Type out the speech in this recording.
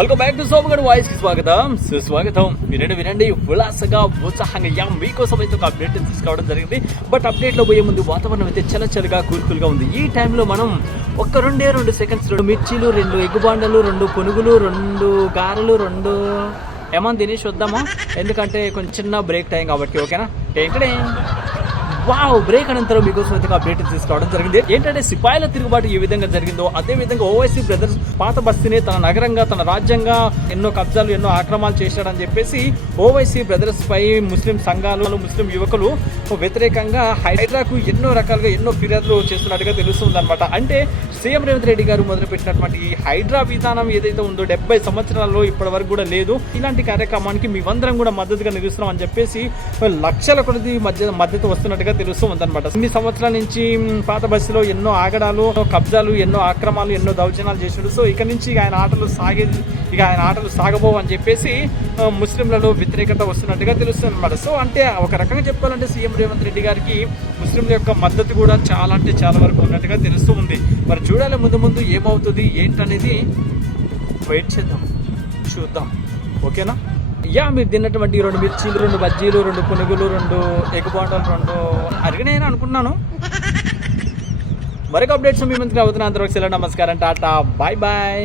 Welcome back to సోమగడ్ voice కి స్వాగతం సుస్వాగతం. వినండి ఉల్లాసంగా ఉత్సాహంగా మీకోసం అయితే ఒక అప్డేట్ తీసుకోవడం జరిగింది. బట్ అప్డేట్ లో పోయే ముందు వాతావరణం అయితే చల్లగా కూల్గా ఉంది. ఈ టైంలో మనం ఒక్క 2 సెకండ్స్ 2 మిర్చీలు 2 ఎగ్గుబాండలు 2 పునుగులు 2 గారెలు 2 ఏమన్నా తినేసి వద్దామా, ఎందుకంటే కొంచెం చిన్న బ్రేక్ టైం కాబట్టి. ఓకేనా? ఏంటంటే వావ్, బ్రేక్ అనంతరం మీకోసం అయితే అప్డేట్ తీసుకోవడం జరిగింది. ఏంటంటే సిపాయిల తిరుగుబాటు ఏ విధంగా జరిగిందో అదే విధంగా ఓవైసీ బ్రదర్స్ పాత బస్తీని తన నగరంగా తన రాజ్యంగా ఎన్నో కబ్జాలు ఎన్నో ఆక్రమాలు చేశాడని చెప్పేసి ఓవైసీ బ్రదర్స్ పై ముస్లిం సంఘాలు ముస్లిం యువకులు వ్యతిరేకంగా హైడ్రాకు ఎన్నో రకాలుగా ఎన్నో ఫిర్యాదులు చేస్తున్నట్టుగా తెలుస్తుంది అనమాట. అంటే సీఎం రేవంత్ రెడ్డి గారు మొదలుపెట్టినటువంటి ఈ హైడ్రా విధానం ఏదైతే ఉందో 70 సంవత్సరాల్లో ఇప్పటి వరకు కూడా లేదు. ఇలాంటి కార్యక్రమానికి మేమందరం కూడా మద్దతుగా నిలుస్తున్నాం అని చెప్పేసి లక్షల కొద్ది మద్దతు వస్తున్నట్టుగా తెలుస్తూ ఉందన్నమాట. ఇన్ని సంవత్సరాల నుంచి పాత బస్సులో ఎన్నో ఆగడాలు కబ్జాలు ఎన్నో ఆక్రమాలు ఎన్నో దౌర్జన్యాలు చేసాడు. సో ఇక నుంచి ఆయన ఆటలు సాగబోవు అని చెప్పేసి ముస్లింలలో వ్యతిరేకత వస్తున్నట్టుగా తెలుస్తుంది అనమాట. సో అంటే ఒక రకంగా చెప్పాలంటే సీఎం రేవంత్ రెడ్డి గారికి ముస్లింల యొక్క మద్దతు కూడా చాలా అంటే చాలా వరకు ఉన్నట్టుగా తెలుస్తూ ఉంది. మరి చూడాలి ముందు ఏమవుతుంది ఏంటనేది వెయిట్ చేద్దాం, చూద్దాం. ఓకేనా? మీరు తిన్నటువంటి 2 మిర్చీలు 2 బజ్జీలు 2 పునుగులు 2 ఎగ్ బాండలు 2 అరిగినాయని అనుకున్నాను. మరొక అప్డేట్స్ మీ ముందుకు అవుతున్నా. అందరూ ఒకసారి నమస్కారం, టాటా, బాయ్ బాయ్.